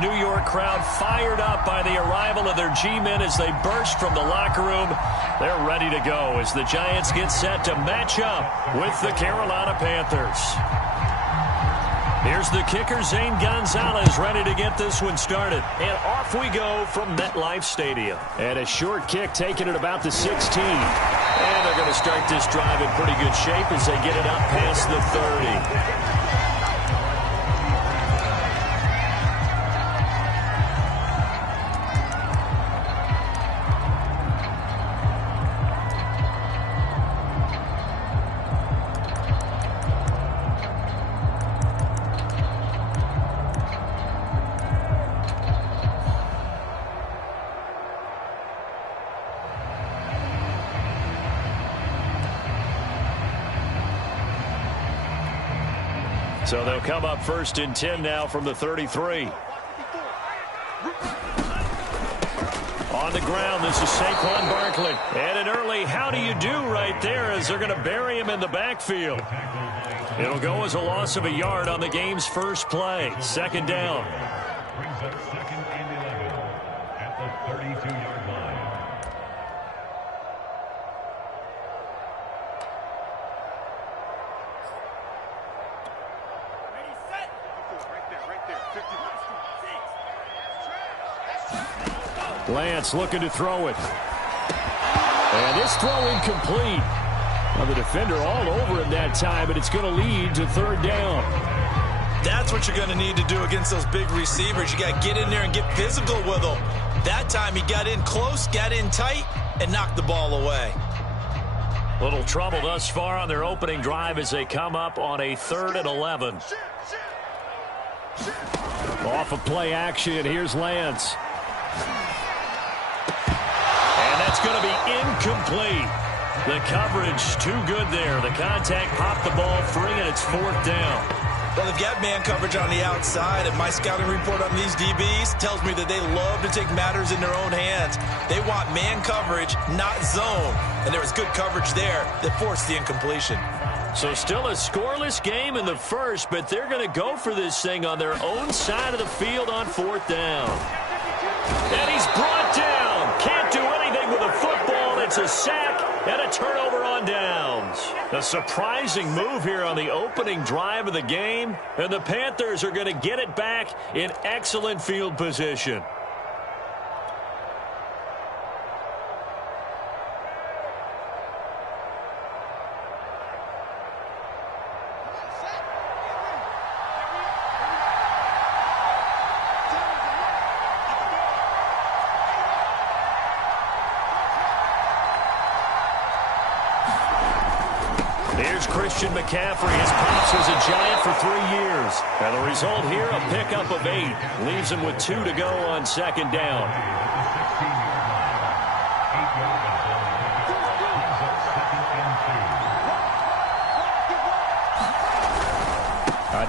this New York crowd fired up by the arrival of their G-men as they burst from the locker room. They're ready to go as the Giants get set to match up with the Carolina Panthers. Here's the kicker, Zane Gonzalez, ready to get this one started. And off we go from MetLife Stadium. And a short kick taken at about the 16. And they're going to start this drive in pretty good shape as they get it up past the 30. So they'll come up 1st and 10 now from the 33. On the ground, this is Saquon Barkley. And an early how do you do right there as they're going to bury him in the backfield. It'll go as a loss of a yard on the game's first play. 2nd down. Brings up 2nd and 11 at the 32-yard line. Lance looking to throw it. And this throw incomplete. Well, the defender all over him that time, and it's going to lead to 3rd down. That's what you're going to need to do against those big receivers. You got to get in there and get physical with them. That time he got in close, got in tight, and knocked the ball away. Little trouble thus far on their opening drive as they come up on a 3rd and 11. Off of play action, here's Lance. It's going to be incomplete. The coverage too good there. The contact popped the ball free, and it's 4th down. Well, they've got man coverage on the outside, and my scouting report on these DBs tells me that they love to take matters in their own hands. They want man coverage, not zone. And there was good coverage there that forced the incompletion. So still a scoreless game in the first, but they're going to go for this thing on their own side of the field on 4th down. And he's brought down. Can't do anything with a football. It's a sack and a turnover on downs. A surprising move here on the opening drive of the game. And the Panthers are going to get it back in excellent field position. Christian McCaffrey. His pops was a Giant for 3 years. And the result here, a pickup of 8. Leaves him with 2 to go on 2nd down.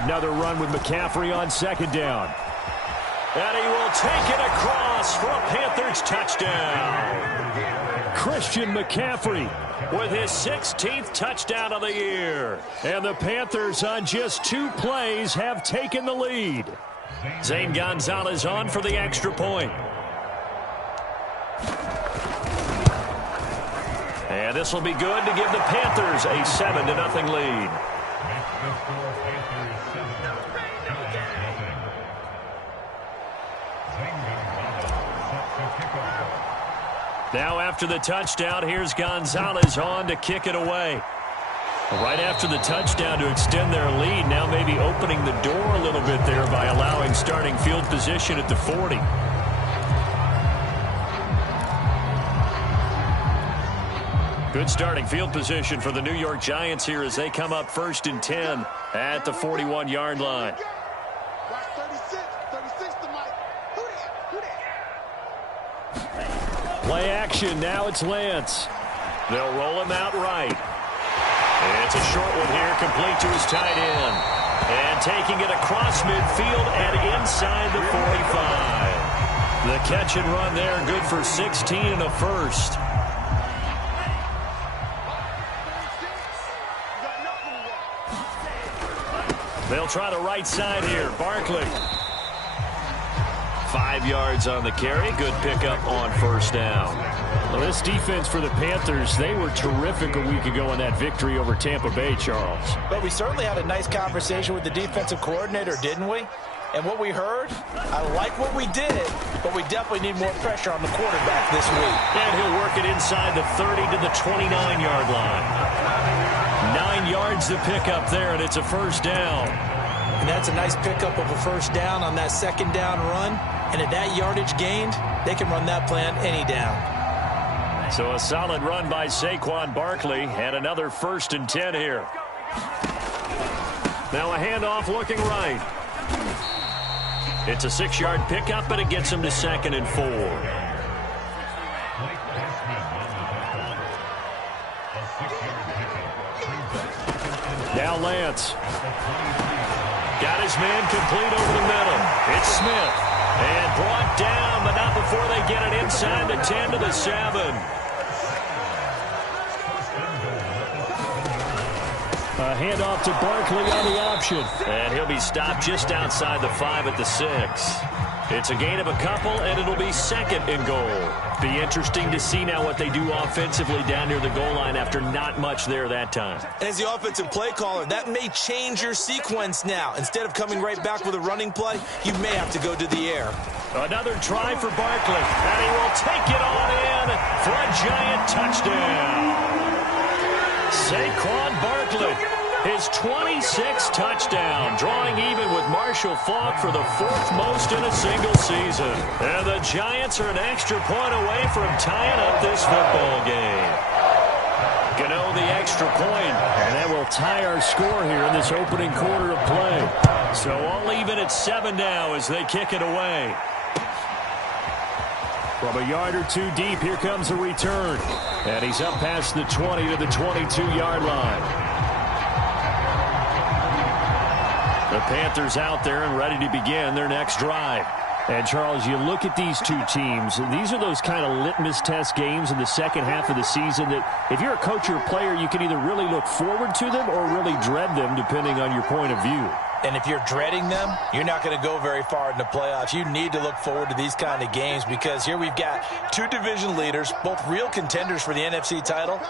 Another run with McCaffrey on 2nd down. And he will take it across for a Panthers touchdown. Christian McCaffrey with his 16th touchdown of the year. And the Panthers on just 2 plays have taken the lead. Zane Gonzalez on for the extra point. And this will be good to give the Panthers a 7-0 lead. Now after the touchdown, here's Gonzalez on to kick it away. Right after the touchdown to extend their lead, now maybe opening the door a little bit there by allowing starting field position at the 40. Good starting field position for the New York Giants here as they come up 1st and 10 at the 41-yard line. Play action. Now it's Lance. They'll roll him out right. It's a short one here, complete to his tight end. And taking it across midfield and inside the 45. The catch and run there, good for 16 and a first. They'll try the right side here. Barkley. 5 yards on the carry. Good pickup on first down. Well, this defense for the Panthers, they were terrific a week ago in that victory over Tampa Bay, Charles. But we certainly had a nice conversation with the defensive coordinator, didn't we? And what we heard, I like what we did, but we definitely need more pressure on the quarterback this week. And he'll work it inside the 30 to the 29-yard line. 9 yards to pick up there, and it's a first down. And that's a nice pickup of a first down on that second down run. And at that yardage gained, they can run that play on any down. So a solid run by Saquon Barkley, and another 1st and 10 here. Now a handoff looking right. It's a 6-yard pickup, but it gets him to 2nd and 4. Now Lance. Got his man complete over the middle. It's Smith. And brought down, but not before they get it inside the 10 to the 7. A handoff to Barkley on the option. And he'll be stopped just outside the 5 at the 6. It's a gain of a couple, and it'll be 2nd and goal. Be interesting to see now what they do offensively down near the goal line after not much there that time. As the offensive play caller, that may change your sequence now. Instead of coming right back with a running play, you may have to go to the air. Another try for Barkley, and he will take it on in for a giant touchdown. Saquon Barkley, his 26th touchdown, drawing even with Marshall Faulk for the 4th most in a single season. And the Giants are an extra point away from tying up this football game. Gano the extra point, and that will tie our score here in this opening quarter of play. So all even at 7 now as they kick it away. From a yard or two deep, here comes a return. And he's up past the 20 to the 22-yard line. The Panthers out there and ready to begin their next drive. And, Charles, you look at these two teams, these are those kind of litmus test games in the second half of the season that if you're a coach or a player, you can either really look forward to them or really dread them, depending on your point of view. And if you're dreading them, you're not going to go very far in the playoffs. You need to look forward to these kind of games because here we've got 2 division leaders, both real contenders for the NFC title.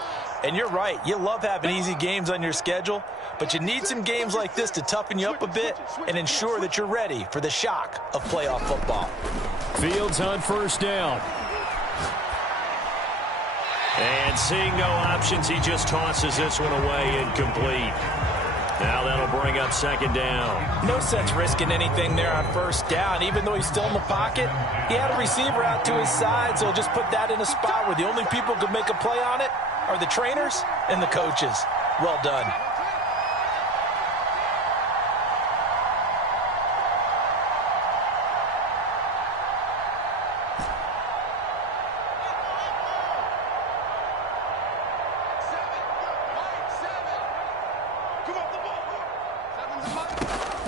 And you're right, you love having easy games on your schedule, but you need some games like this to toughen you up a bit and ensure that you're ready for the shock of playoff football. Fields on first down. And seeing no options, he just tosses this one away, incomplete. Now that'll bring up 2nd down. No sense risking anything there on first down. Even though he's still in the pocket, he had a receiver out to his side, so just put that in a spot where the only people who can make a play on it are the trainers and the coaches. Well done.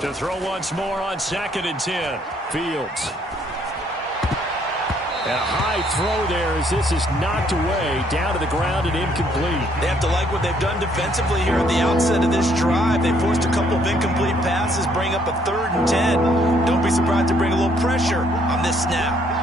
To throw once more on 2nd and 10. Fields. And a high throw there as this is knocked away, down to the ground and incomplete. They have to like what they've done defensively here at the outset of this drive. They forced a couple of incomplete passes, bring up a 3rd and 10. Don't be surprised to bring a little pressure on this snap.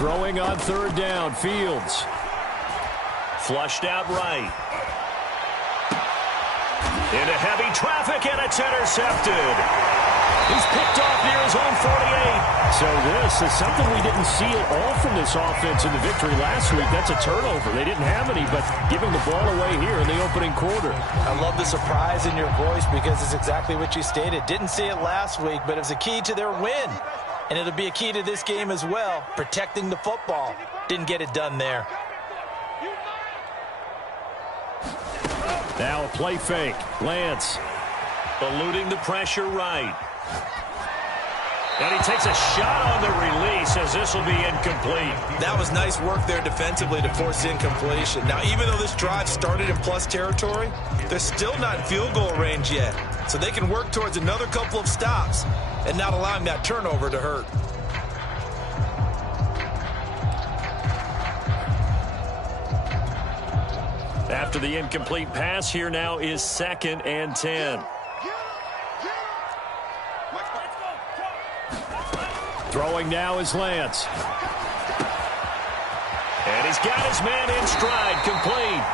Throwing on 3rd down, Fields. Flushed out right. Into heavy traffic, and it's intercepted. He's picked off near his own 48. So this is something we didn't see at all from this offense in the victory last week. That's a turnover. They didn't have any, but giving the ball away here in the opening quarter. I love the surprise in your voice because it's exactly what you stated. Didn't see it last week, but it was a key to their win. And it'll be a key to this game as well, protecting the football. Didn't get it done there. Now a play fake. Lance. Eluding the pressure right. And he takes a shot on the release as this will be incomplete. That was nice work there defensively to force incompletion. Now, even though this drive started in plus territory, they're still not in field goal range yet. So they can work towards another couple of stops and not allowing that turnover to hurt. After the incomplete pass, here now is 2nd and 10. Throwing now is Lance. And he's got his man in stride, complete.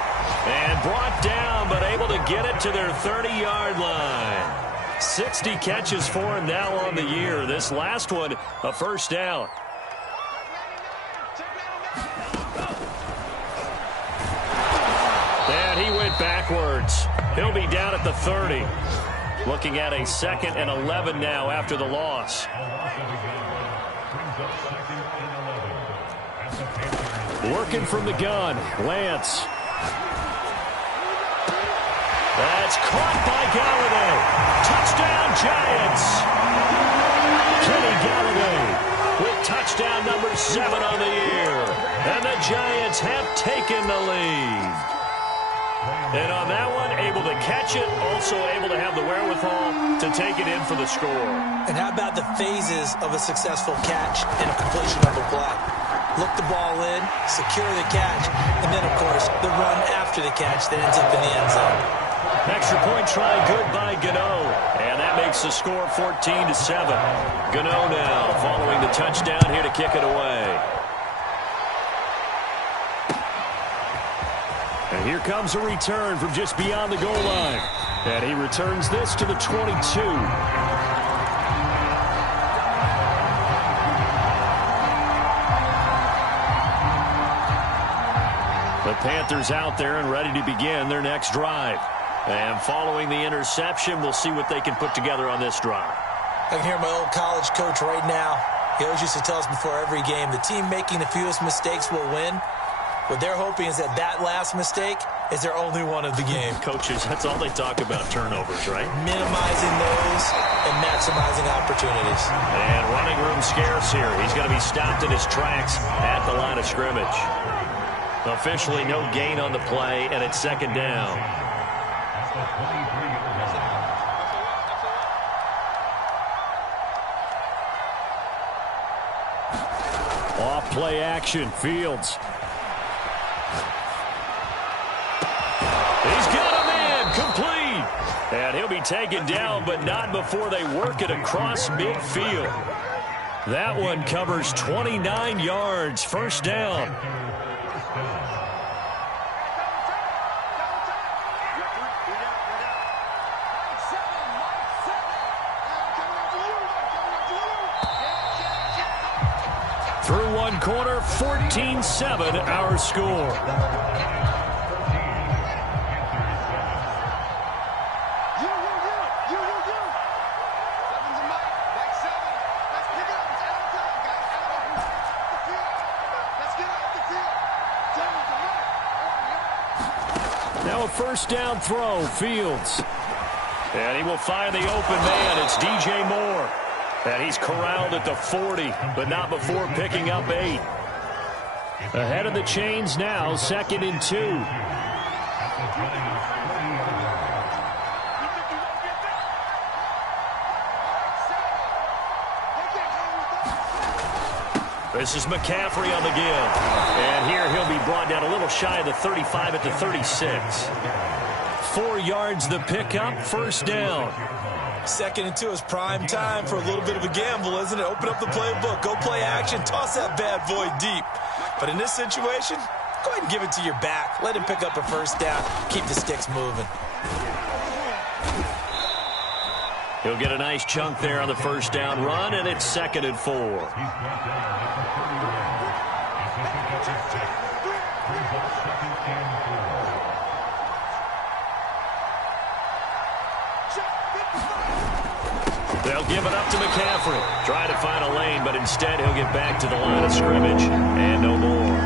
And brought down, but able to get it to their 30-yard line. 60 catches for him now on the year. This last one, a first down. And he went backwards. He'll be down at the 30. Looking at a 2nd and 11 now after the loss. Working from the gun, Lance. That's caught by Galladay. Touchdown, Giants. Kenny Galladay with touchdown number 7 on the year. And the Giants have taken the lead. And on that one, able to catch it, also able to have the wherewithal to take it in for the score. And how about the phases of a successful catch and a completion of a play? Look the ball in, secure the catch, and then, of course, the run after the catch that ends up in the end zone. Extra point try good by Gano. And that makes the score 14-7. Gano now following the touchdown here to kick it away. And here comes a return from just beyond the goal line. And he returns this to the 22. The Panthers out there and ready to begin their next drive. And following the interception, we'll see what they can put together on this drive. I can hear my old college coach right now. He always used to tell us before every game, the team making the fewest mistakes will win. What they're hoping is that last mistake is their only one of the game. Coaches, that's all they talk about, turnovers, right? Minimizing those and maximizing opportunities. And running room scarce here. He's going to be stopped in his tracks at the line of scrimmage. Officially no gain on the play, and it's 2nd down. Off play action, Fields. He's got a man, complete. And he'll be taken down, but not before they work it across midfield. That one covers 29 yards, first down. Through one quarter, 14-7, our score. Now a first down throw, Fields. And he will find the open man. It's DJ Moore. And he's corralled at the 40, but not before picking up 8. Ahead of the chains now, 2nd and 2. This is McCaffrey on the give. And here he'll be brought down a little shy of the 35 at the 36. 4 yards the pickup, first down. 2nd and 2 is prime time for a little bit of a gamble, isn't it? Open up the playbook, go play action, toss that bad boy deep. But in this situation, go ahead and give it to your back. Let him pick up a first down. Keep the sticks moving. He'll get a nice chunk there on the first down run, and it's 2nd and 4. They'll give it up to McCaffrey. Try to find a lane, but instead he'll get back to the line of scrimmage. And no more.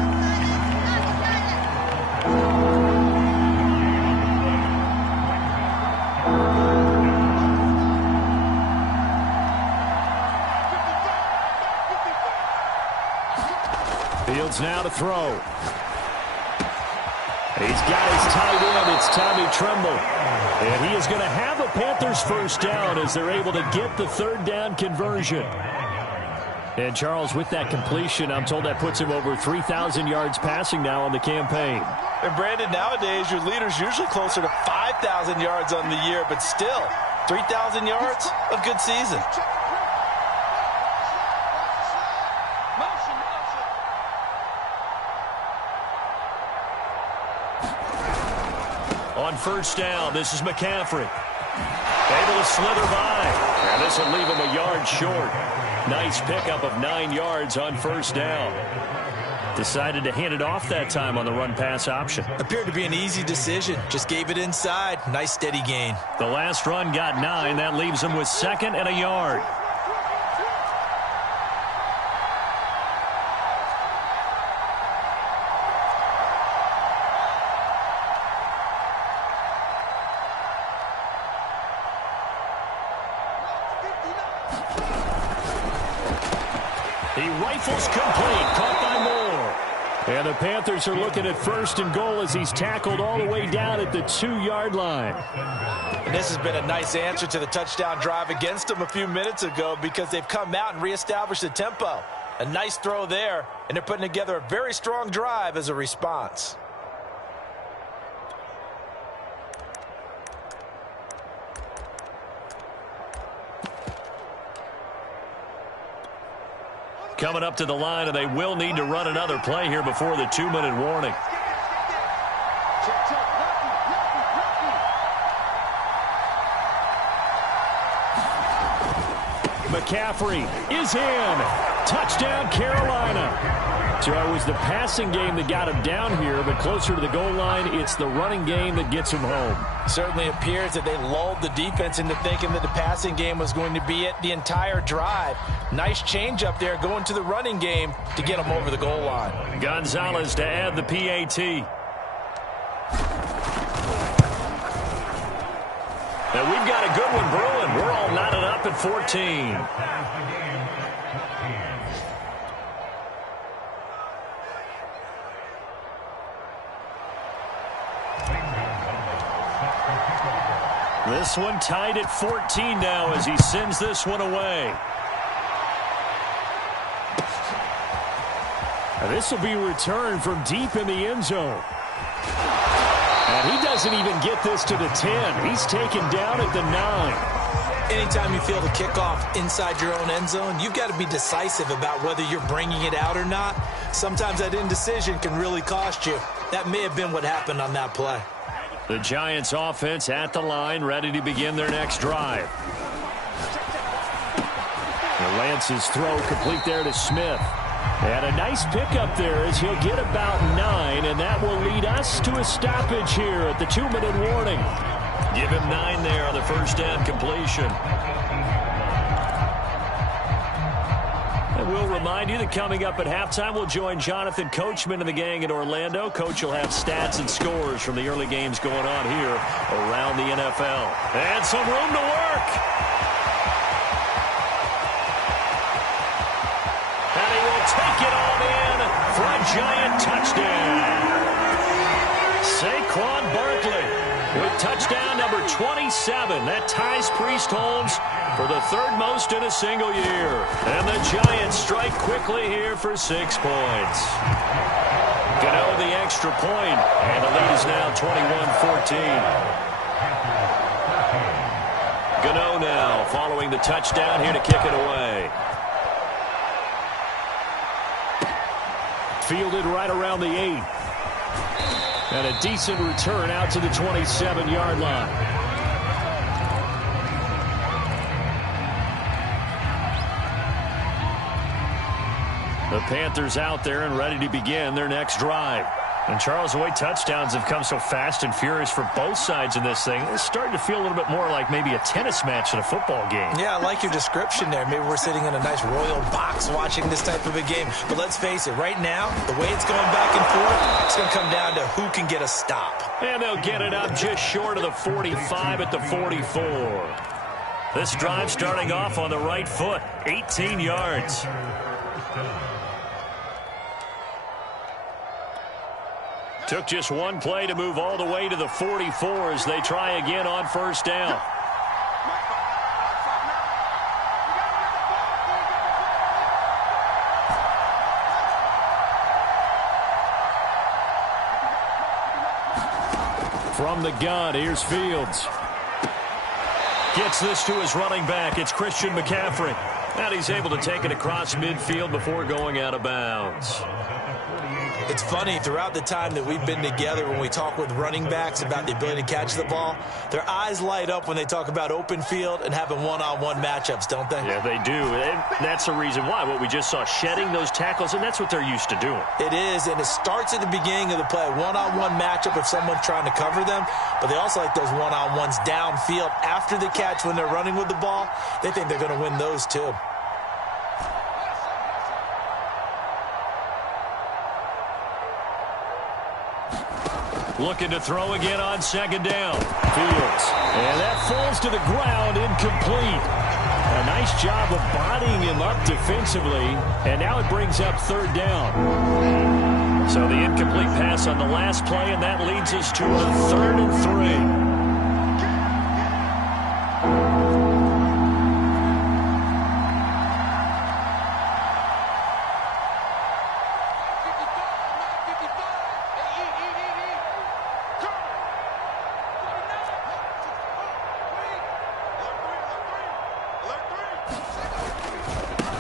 Fields now to throw. He's got his tight end. It's Tommy Tremble. And he is going to have a Panthers first down as they're able to get the 3rd down conversion. And Charles, with that completion, I'm told that puts him over 3,000 yards passing now on the campaign. And Brandon, nowadays your leader's usually closer to 5,000 yards on the year, but still, 3,000 yards, a good season. On first down, this is McCaffrey. Able to slither by. And this will leave him a yard short. Nice pickup of 9 yards on first down. Decided to hand it off that time on the run-pass option. Appeared to be an easy decision. Just gave it inside. Nice steady gain. The last run got 9. That leaves him with 2nd and a yard. He rifles complete, caught by Moore. And the Panthers are looking at 1st and goal as he's tackled all the way down at the 2-yard line. And this has been a nice answer to the touchdown drive against them a few minutes ago because they've come out and reestablished the tempo. A nice throw there, and they're putting together a very strong drive as a response. Coming up to the line, and they will need to run another play here before the 2-minute warning. McCaffrey is in. Touchdown, Carolina. So it was the passing game that got him down here, but closer to the goal line, it's the running game that gets him home. Certainly appears that they lulled the defense into thinking that the passing game was going to be it the entire drive. Nice change up there going to the running game to get them over the goal line. Gonzalez to add the PAT. Now we've got a good one brewing. We're all knotted up at 14. This one tied at 14 now as he sends this one away. And this will be returned from deep in the end zone. And he doesn't even get this to the 10. He's taken down at the 9. Anytime you feel the kickoff inside your own end zone, you've got to be decisive about whether you're bringing it out or not. Sometimes that indecision can really cost you. That may have been what happened on that play. The Giants offense at the line, ready to begin their next drive. And Lance's throw complete there to Smith. And a nice pickup there as he'll get about 9, and that will lead us to a stoppage here at the 2-minute warning. Give him 9 there on the first down completion. And we'll remind you that coming up at halftime, we'll join Jonathan Coachman and the gang in Orlando. Coach will have stats and scores from the early games going on here around the NFL. And some room to work. And he will take it on in for a Giant touchdown. Saquon Barkley with touchdown number 27. That ties Priest Holmes for the 3rd most in a single year. And the Giants strike quickly here for 6 points. Gano the extra point, and the lead is now 21-14. Gano now following the touchdown here to kick it away. Fielded right around the 8. And a decent return out to the 27-yard line. The Panthers out there and ready to begin their next drive. And Charles, the way touchdowns have come so fast and furious for both sides in this thing, it's starting to feel a little bit more like maybe a tennis match in a football game. Yeah, I like your description there. Maybe we're sitting in a nice royal box watching this type of a game. But let's face it, right now, the way it's going back and forth, it's going to come down to who can get a stop. And they'll get it up just short of the 45 at the 44. This drive starting off on the right foot, 18 yards. Took just one play to move all the way to the 44 as they try again on first down. From the gun, here's Fields. Gets this to his running back. It's Christian McCaffrey. And he's able to take it across midfield before going out of bounds. It's funny, throughout the time that we've been together, when we talk with running backs about the ability to catch the ball, their eyes light up when they talk about open field and having one-on-one matchups, don't they? Yeah, they do. And that's the reason why. What we just saw, shedding those tackles, and that's what they're used to doing. It is, and it starts at the beginning of the play. One-on-one matchup if someone's trying to cover them, but they also like those one-on-ones downfield after the catch when they're running with the ball. They think they're going to win those too. Looking to throw again on second down. Fields. And that falls to the ground, incomplete. A nice job of bodying him up defensively. And now it brings up third down. So the incomplete pass on the last play, and that leads us to a 3rd and 3.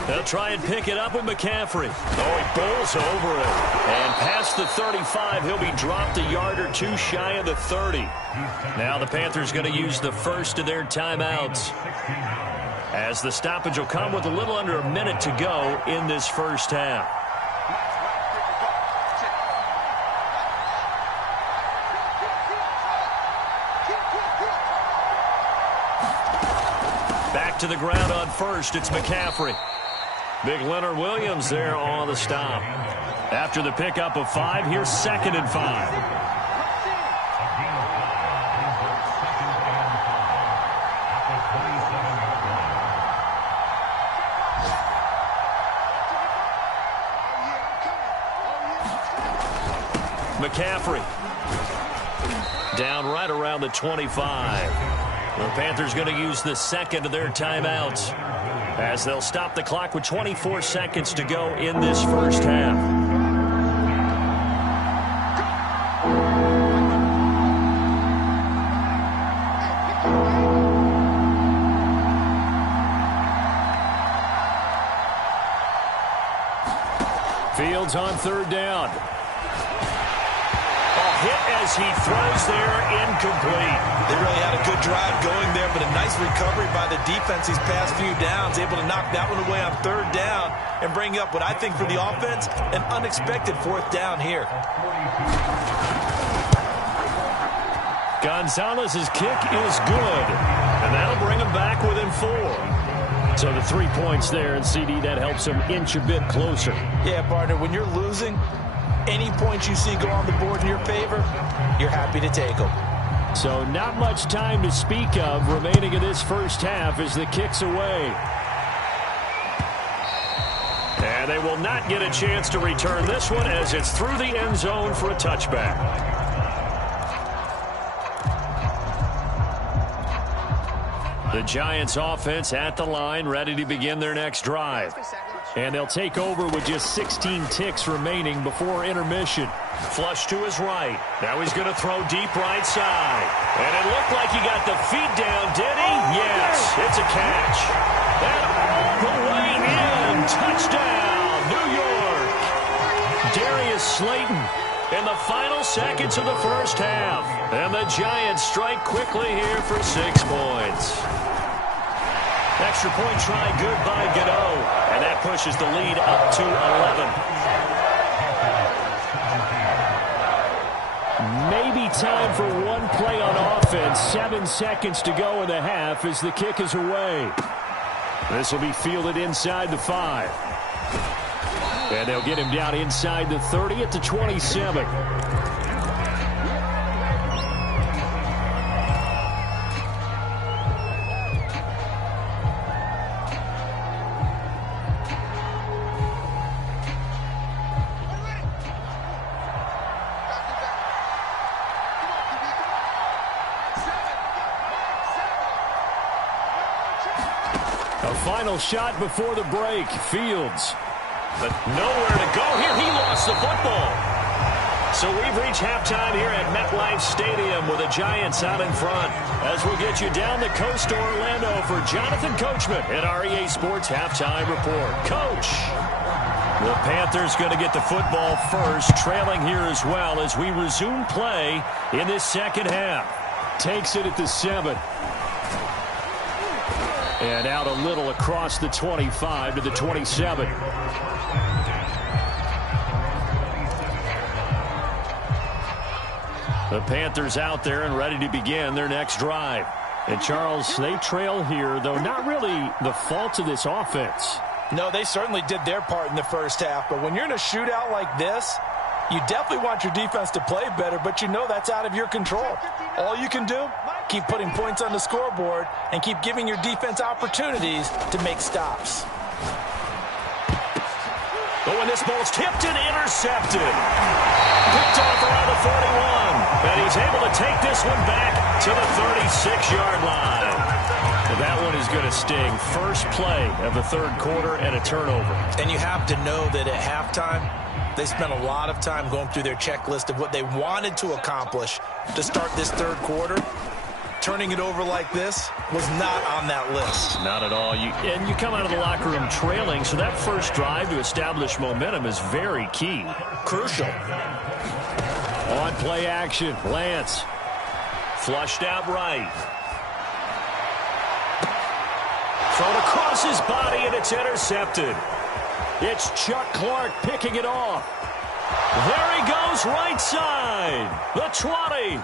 They'll try and pick it up with McCaffrey. Oh, he bowls over it. And past the 35, he'll be dropped a yard or two shy of the 30. Now the Panthers going to use the first of their timeouts, as the stoppage will come with a little under a minute to go in this first half. Back to the ground on first. It's McCaffrey. Big Leonard Williams there on the stop. After the pickup of 5, here's 2nd and 5. McCaffrey down right around the 25. The Panthers going to use the second of their timeouts, as they'll stop the clock with 24 seconds to go in this first half. Fields on third down. Hit as he throws there, incomplete. They really had a good drive going there, but a nice recovery by the defense these past few downs, able to knock that one away on third down and bring up what I think for the offense, an unexpected 4th down here. Gonzalez's kick is good, and that'll bring him back within 4. So the 3 points there, and CD, that helps him inch a bit closer. Yeah, partner, when you're losing, any points you see go on the board in your favor, you're happy to take them. So not much time to speak of remaining in this first half as the kick's away. And they will not get a chance to return this one, as it's through the end zone for a touchback. The Giants offense at the line, ready to begin their next drive. And they'll take over with just 16 ticks remaining before intermission. Flush to his right. Now he's going to throw deep right side. And it looked like he got the feet down, did he? Yes, it's a catch. And all the way in. Touchdown, New York. Darius Slayton in the final seconds of the first half. And the Giants strike quickly here for 6 points. Extra point try good by Gano. And that pushes the lead up to 11. Maybe time for one play on offense. 7 seconds to go in the half as the kick is away. This will be fielded inside the 5. And they'll get him down inside the 30 at the 27. Final shot before the break. Fields. But nowhere to go here. He lost the football. So we've reached halftime here at MetLife Stadium with the Giants out in front. As we'll get you down the coast to Orlando for Jonathan Coachman at REA Sports Halftime Report. Coach! The Panthers going to get the football first, trailing here as well as we resume play in this second half. Takes it at the 7. And out a little across the 25 to the 27. The Panthers out there and ready to begin their next drive. And, Charles, they trail here, though not really the fault of this offense. No, they certainly did their part in the first half. But when you're in a shootout like this, you definitely want your defense to play better, but you know that's out of your control. All you can do, keep putting points on the scoreboard and keep giving your defense opportunities to make stops. But when this ball's tipped and intercepted. Picked off around the 41. And he's able to take this one back to the 36-yard line. That one is going to sting. First play of the third quarter and a turnover. And you have to know that at halftime, they spent a lot of time going through their checklist of what they wanted to accomplish to start this third quarter. Turning it over like this was not on that list. Not at all. And you come out of the locker room trailing, so that first drive to establish momentum is very key. Crucial. On play action, Lance. Flushed out right. Thrown across his body, and it's intercepted. It's Chuck Clark picking it off. There he goes, right side. The 20.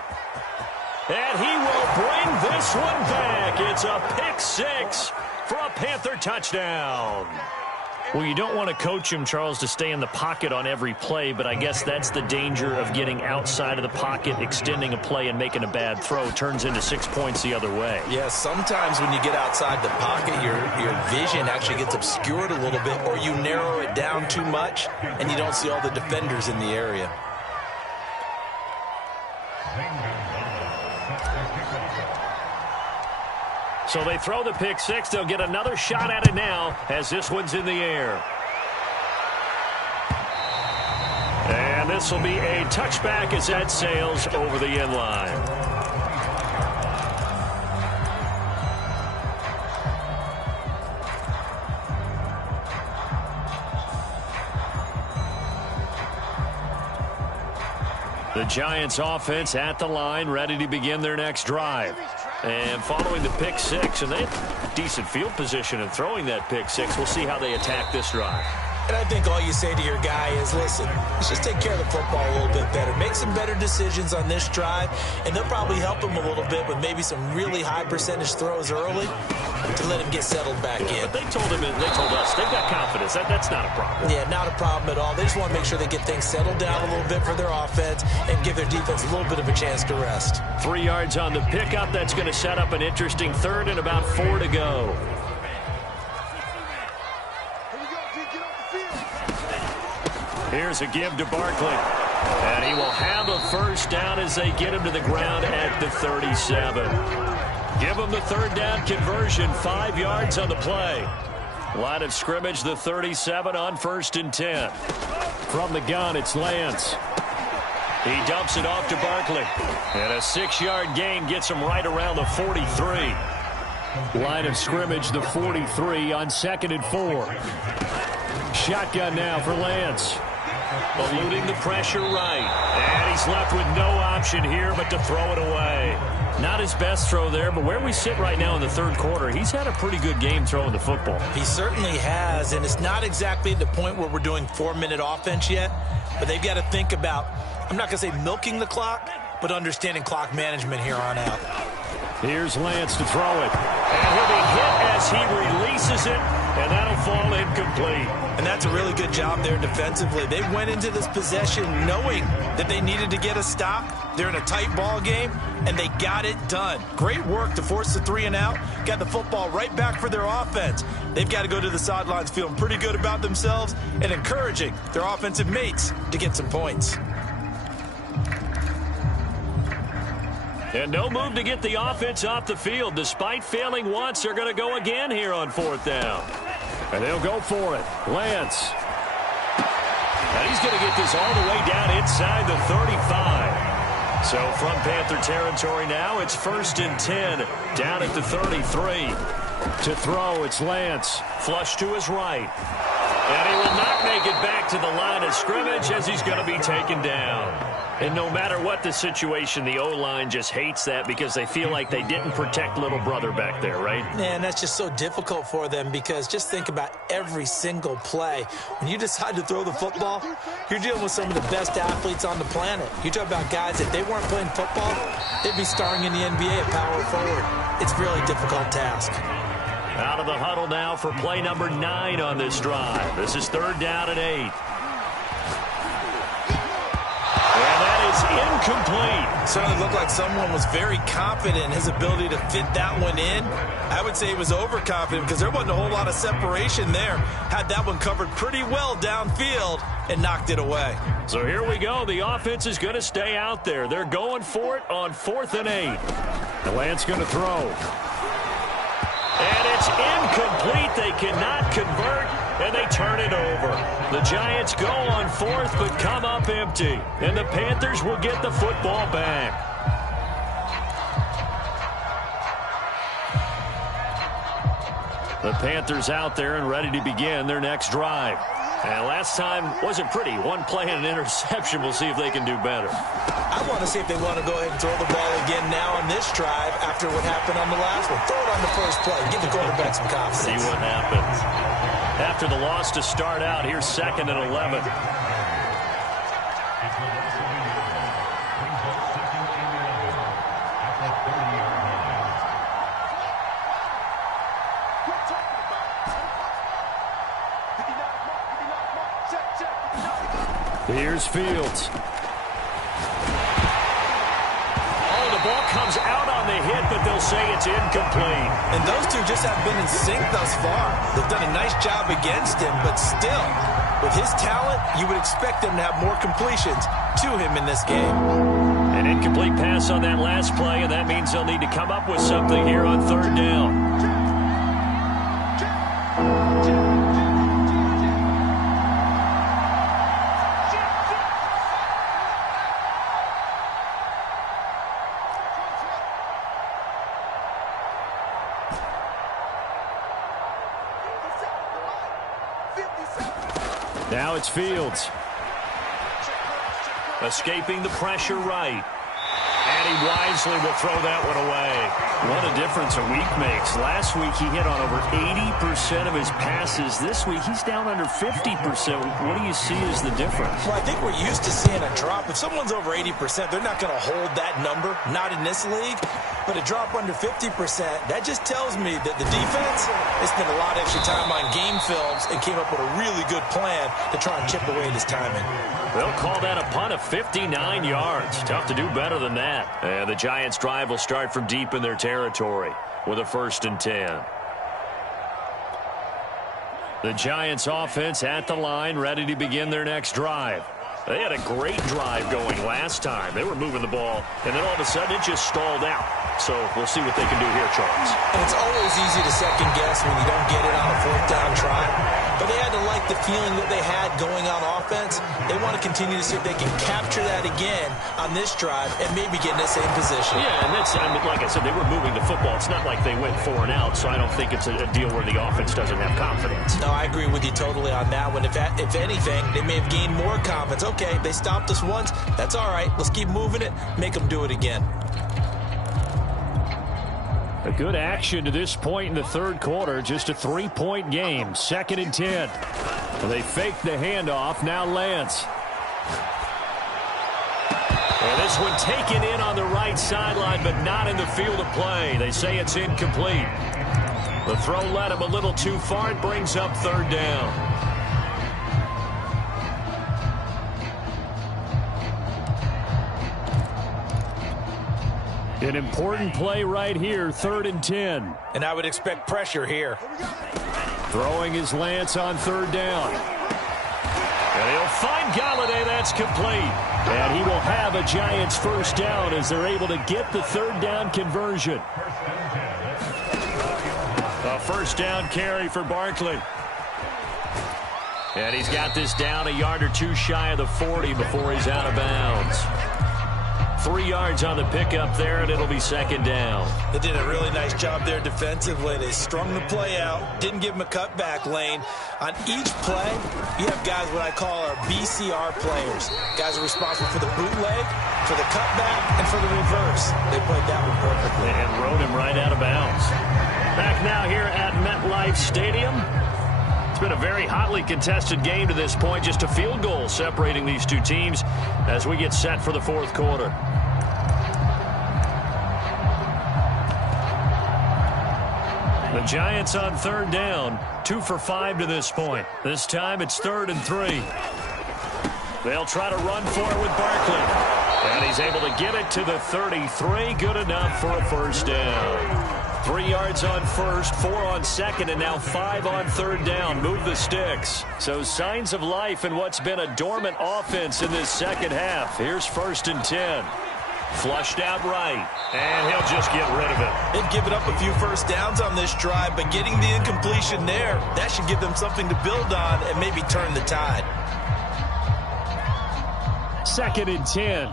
And he will bring this one back. It's a pick six for a Panther touchdown. Well, you don't want to coach him, Charles, to stay in the pocket on every play, but I guess that's the danger of getting outside of the pocket, extending a play, and making a bad throw. Turns into 6 points the other way. Yeah, sometimes when you get outside the pocket, your vision actually gets obscured a little bit, or you narrow it down too much, and you don't see all the defenders in the area. So they throw the pick six. They'll get another shot at it now as this one's in the air. And this will be a touchback as that sails over the end line. The Giants offense at the line, ready to begin their next drive. And following the pick six, and they have decent field position in throwing that pick six. We'll see how they attack this drive. And I think all you say to your guy is, listen, let's just take care of the football a little bit better. Make some better decisions on this drive, and they'll probably help him a little bit with maybe some really high percentage throws early to let him get settled back in. But they told him, and they told us, they've got confidence. That's not a problem. Yeah, not a problem at all. They just want to make sure they get things settled down a little bit for their offense and give their defense a little bit of a chance to rest. 3 yards on the pickup. That's going to set up an interesting third and about 4 to go. Here's a give to Barkley. And he will have a first down as they get him to the ground at the 37. Give him the third down conversion. 5 yards on the play. Line of scrimmage, the 37 on 1st and 10. From the gun, it's Lance. He dumps it off to Barkley. And a 6-yard gain gets him right around the 43. Line of scrimmage, the 43 on 2nd and 4. Shotgun now for Lance. Eluding the pressure right. And he's left with no option here but to throw it away. Not his best throw there, but where we sit right now in the third quarter, he's had a pretty good game throwing the football. He certainly has, and it's not exactly at the point where we're doing 4-minute offense yet, but they've got to think about, I'm not going to say milking the clock, but understanding clock management here on out. Here's Lance to throw it. And he'll be hit as he releases it, and that'll fall incomplete. And that's a really good job there defensively. They went into this possession knowing that they needed to get a stop. They're in a tight ball game, and they got it done. Great work to force the 3 and out. Got the football right back for their offense. They've got to go to the sidelines feeling pretty good about themselves and encouraging their offensive mates to get some points. And no move to get the offense off the field. Despite failing once, they're going to go again here on 4th down. And they'll go for it. Lance. And he's going to get this all the way down inside the 35. So from Panther territory now, it's 1st and 10, down at the 33. To throw, it's Lance. Flush to his right. And he will not make it back to the line of scrimmage as he's going to be taken down. And no matter what the situation, the O-line just hates that because they feel like they didn't protect little brother back there, right? Man, that's just so difficult for them because just think about every single play. When you decide to throw the football, you're dealing with some of the best athletes on the planet. You talk about guys, if they weren't playing football, they'd be starring in the NBA at power forward. It's a really difficult task. Out of the huddle now for play number 9 on this drive. This is 3rd down and 8. And that is incomplete. Certainly looked like someone was very confident in his ability to fit that one in. I would say he was overconfident because there wasn't a whole lot of separation there. Had that one covered pretty well downfield and knocked it away. So here we go. The offense is going to stay out there. They're going for it on 4th and 8. And Lance going to throw. And it's incomplete. They cannot convert, and they turn it over. The Giants go on 4th, but come up empty. And the Panthers will get the football back. The Panthers out there and ready to begin their next drive. And last time wasn't pretty. One play and an interception. We'll see if they can do better. I want to see if they want to go ahead and throw the ball again now on this drive after what happened on the last one. Throw it on the first play. Give the quarterback some confidence. See what happens. After the loss to start out, here's 2nd and 11. Here's Fields. Oh, the ball comes out on the hit, but they'll say it's incomplete. And those two just have been in sync thus far. They've done a nice job against him, but still, with his talent, you would expect them to have more completions to him in this game. An incomplete pass on that last play, and that means they'll need to come up with something here on 3rd down. Now it's Fields. Escaping the pressure right. And he wisely will throw that one away. What a difference a week makes. Last week he hit on over 80% of his passes. This week he's down under 50%. What do you see as the difference? Well, I think we're used to seeing a drop. If someone's over 80%, they're not going to hold that number. Not in this league. But a drop under 50%, that just tells me that the defense has spent a lot of extra time on game films and came up with a really good plan to try and chip away at his timing. They'll call that a punt of 59 yards. Tough to do better than that. And the Giants' drive will start from deep in their territory with a 1st and 10. The Giants' offense at the line, ready to begin their next drive. They had a great drive going last time. They were moving the ball, and then all of a sudden it just stalled out. So we'll see what they can do here, Charles. And it's always easy to second guess when you don't get it on a 4th down try. But they had to like the feeling that they had going on offense. They want to continue to see if they can capture that again on this drive and maybe get in the same position. Yeah, and that's, I mean, like I said, they were moving the football. It's not like they went 4 and out, so I don't think it's a deal where the offense doesn't have confidence. No, I agree with you totally on that one. If anything, they may have gained more confidence. Okay, they stopped us once. That's all right. Let's keep moving it. Make them do it again. A good action to this point in the 3rd quarter. Just a 3-point game. 2nd and 10. They fake the handoff. Now Lance. And this one taken in on the right sideline, but not in the field of play. They say it's incomplete. The throw led him a little too far. It brings up 3rd down. An important play right here, 3rd and 10. And I would expect pressure here. Throwing his Lance on 3rd down. And he'll find Galladay. That's complete. And he will have a Giants 1st down as they're able to get the 3rd down conversion. A 1st down carry for Barkley. And he's got this down a yard or two shy of the 40 before he's out of bounds. 3 yards on the pickup there, and it'll be second down. They did a really nice job there defensively. They strung the play out, didn't give him a cutback lane. On each play, you have guys what I call our BCR players. Guys are responsible for the bootleg, for the cutback, and for the reverse. They played that one perfectly. And rode him right out of bounds. Back now here at MetLife Stadium. It's been a very hotly contested game to this point. Just a field goal separating these two teams as we get set for the fourth quarter. The Giants on third down, 2 for 5 to this point. This time it's 3rd and 3. They'll try to run for it with Barkley. And he's able to get it to the 33. Good enough for a first down. 3 yards on first, 4 on second, and now 5 on third down. Move the sticks. So signs of life in what's been a dormant offense in this second half. Here's 1st and 10. Flushed out right, and he'll just get rid of it. They've given up a few first downs on this drive, but getting the incompletion there, that should give them something to build on and maybe turn the tide. 2nd and 10.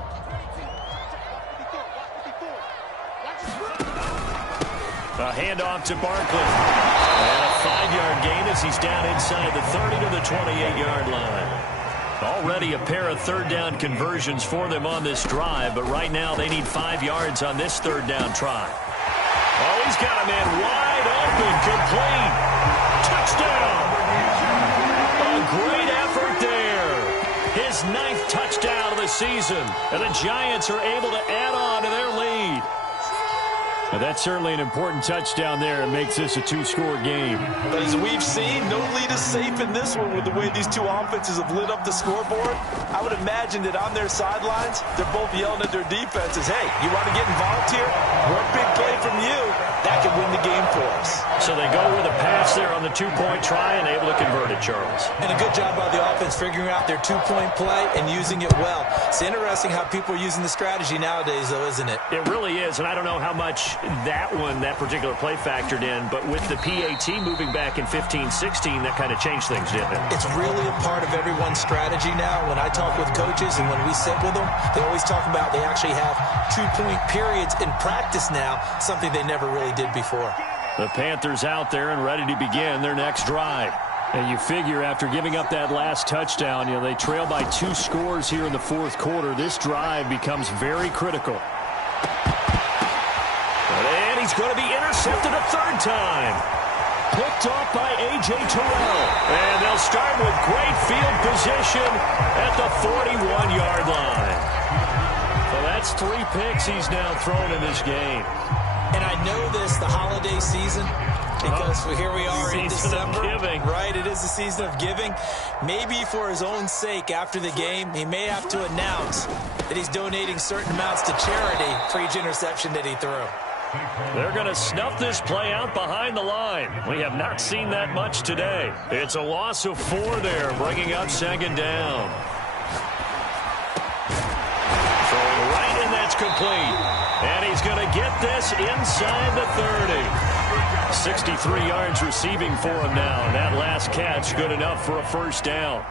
A handoff to Barkley. And a 5-yard gain as he's down inside the 30 to the 28-yard line. Already a pair of third down conversions for them on this drive, but right now they need 5 yards on this third down try. Oh, he's got a man wide open, complete. Touchdown! A great effort there. His 9th touchdown of the season, and the Giants are able to add on to their lead. Well, that's certainly an important touchdown there. It makes this a 2-score game. But as we've seen, no lead is safe in this one with the way these two offenses have lit up the scoreboard. I would imagine that on their sidelines, they're both yelling at their defenses, hey, you want to get involved here? One big play from you, that could win the game for us. So they go with a pass there on the 2-point try and able to convert it, Charles. And a good job by the offense figuring out their 2-point play and using it well. It's interesting how people are using the strategy nowadays, though, isn't it? It really is, and I don't know how much that particular play factored in, but with the PAT moving back in 15-16, that kind of changed things, didn't it? It's really a part of everyone's strategy now. When I talk with coaches and when we sit with them, they always talk about they actually have 2-point periods in practice now, something they never really did before. The Panthers out there and ready to begin their next drive. And you figure after giving up that last touchdown, they trail by 2 scores here in the fourth quarter. This drive becomes very critical. And he's going to be intercepted a 3rd time. Picked off by A.J. Terrell. And they'll start with great field position at the 41-yard line. So that's 3 picks he's now thrown in this game. And I know this, the holiday season, because here we are in December. Right, it is the season of giving. Maybe for his own sake after the game, he may have to announce that he's donating certain amounts to charity for each interception that he threw. They're going to snuff this play out behind the line. We have not seen that much today. It's a loss of 4 there, bringing up 2nd down. Throwing right, and that's complete. And he's going to get this inside the 30. 63 yards receiving for him now. And that last catch good enough for a first down.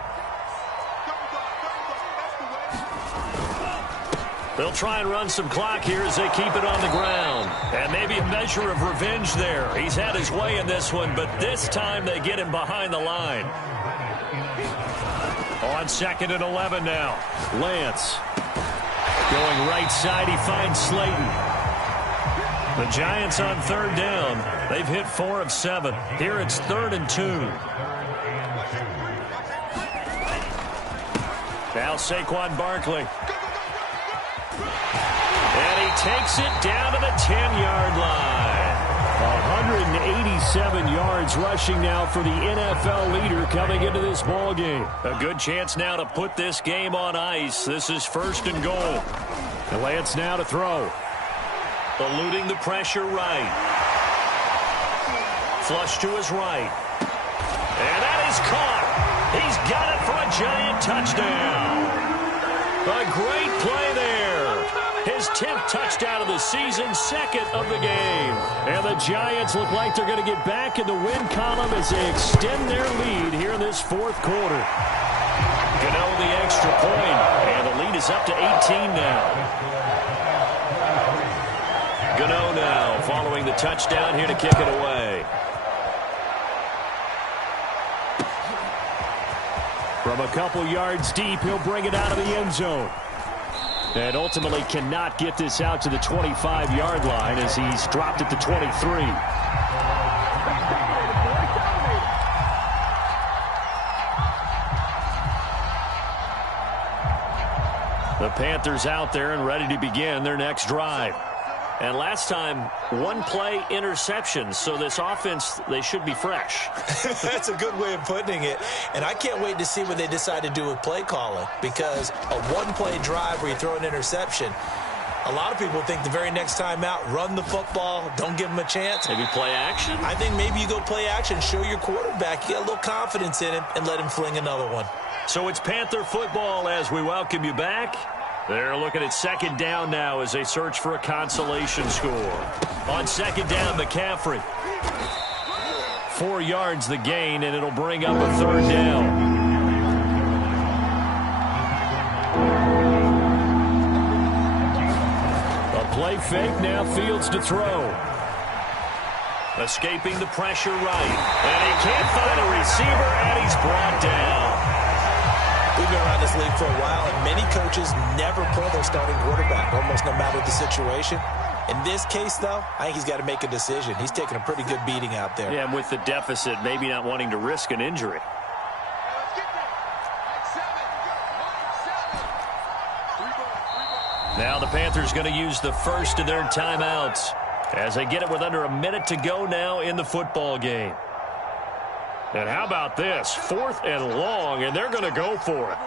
They'll try and run some clock here as they keep it on the ground. And maybe a measure of revenge there. He's had his way in this one, but this time they get him behind the line. On 2nd and 11 now. Lance. Going right side, he finds Slayton. The Giants on 3rd down. They've hit 4 of 7. Here it's 3rd and 2. Now Saquon Barkley. And he takes it down to the 10-yard line. 187 yards rushing now for the NFL leader coming into this ball game. A good chance now to put this game on ice. This is 1st and goal. And Lance now to throw. Eluding the pressure right. Flush to his right. And that is caught. He's got it for a Giant touchdown. A great play there. His 10th touchdown of the season, second of the game. And the Giants look like they're going to get back in the win column as they extend their lead here in this fourth quarter. Gano the extra point, and the lead is up to 18 now. Gano now following the touchdown here to kick it away. From a couple yards deep, he'll bring it out of the end zone. And ultimately cannot get this out to the 25-yard line as he's dropped at the 23. The Panthers out there and ready to begin their next drive. And last time, one-play interception. So this offense, they should be fresh. That's a good way of putting it. And I can't wait to see what they decide to do with play calling. Because a one-play drive where you throw an interception, a lot of people think the very next time out, run the football, don't give them a chance. Maybe play action? I think maybe you go play action, show your quarterback, you get a little confidence in him, and let him fling another one. So it's Panther football as we welcome you back. They're looking at second down now as they search for a consolation score. On second down, McCaffrey. 4 yards the gain, and it'll bring up a third down. A play fake, now Fields to throw. Escaping the pressure right. And he can't find a receiver, and he's brought down. We've been around this league for a while, and many coaches never pull their starting quarterback, almost no matter the situation. In this case, though, I think he's got to make a decision. He's taking a pretty good beating out there. Yeah, and with the deficit, maybe not wanting to risk an injury. Now the Panthers going to use the first of their timeouts as they get it with under a minute to go now in the football game. And how about this? 4th and long, and they're going to go for it.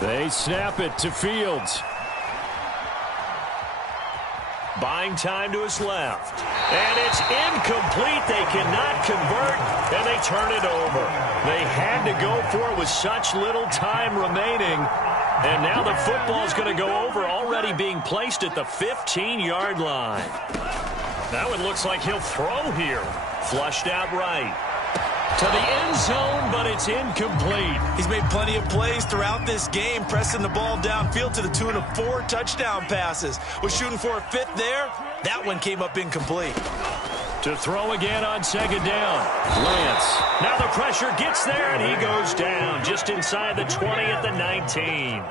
They snap it to Fields. Buying time to his left. And it's incomplete. They cannot convert, and they turn it over. They had to go for it with such little time remaining. And now the football's going to go over, already being placed at the 15-yard line. Now it looks like he'll throw here. Flushed out right. To the end zone, but it's incomplete. He's made plenty of plays throughout this game, pressing the ball downfield to the tune of 4 touchdown passes. Was shooting for a 5th there. That one came up incomplete. To throw again on second down. Lance. Now the pressure gets there, and he goes down just inside the 20 at the 19.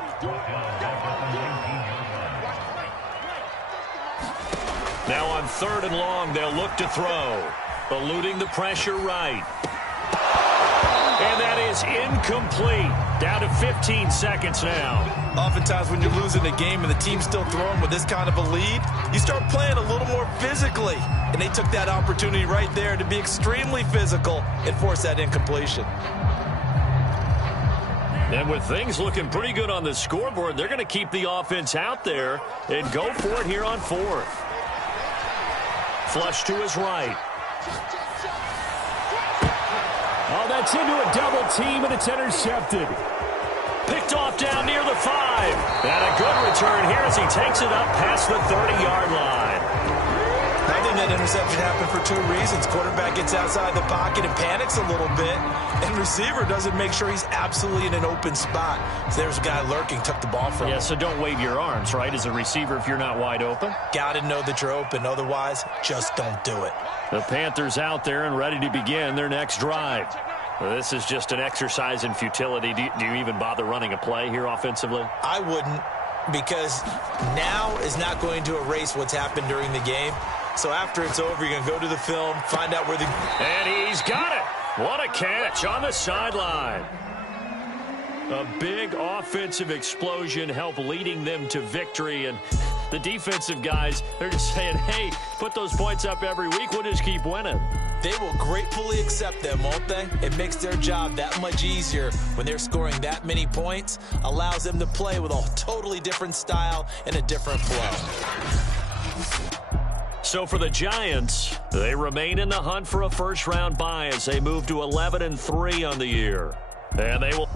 Now on 3rd and long, they'll look to throw. Eluding the pressure right. And that is incomplete. Down to 15 seconds now. Oftentimes when you're losing a game and the team's still throwing with this kind of a lead, you start playing a little more physically. And they took that opportunity right there to be extremely physical and force that incompletion. And with things looking pretty good on the scoreboard, they're going to keep the offense out there and go for it here on 4th. Flush to his right. Oh, that's into a double team, and it's intercepted. Picked off down near the 5. And a good return here as he takes it up past the 30-yard line. I think that interception happened for 2 reasons. Quarterback gets outside the pocket and panics a little bit, and receiver doesn't make sure he's absolutely in an open spot. So there's a guy lurking, took the ball from him. Yeah, so don't wave your arms, right, as a receiver if you're not wide open. Got to know that you're open. Otherwise, just don't do it. The Panthers out there and ready to begin their next drive. Well, this is just an exercise in futility. Do you even bother running a play here offensively? I wouldn't, because now is not going to erase what's happened during the game. So after it's over, you're going to go to the film, find out where the... And he's got it. What a catch on the sideline. A big offensive explosion helped leading them to victory. And the defensive guys, they're just saying, hey, put those points up every week. We'll just keep winning. They will gratefully accept them, won't they? It makes their job that much easier when they're scoring that many points. Allows them to play with a totally different style and a different flow. So for the Giants, they remain in the hunt for a first-round bye as they move to 11-3 on the year. And they will...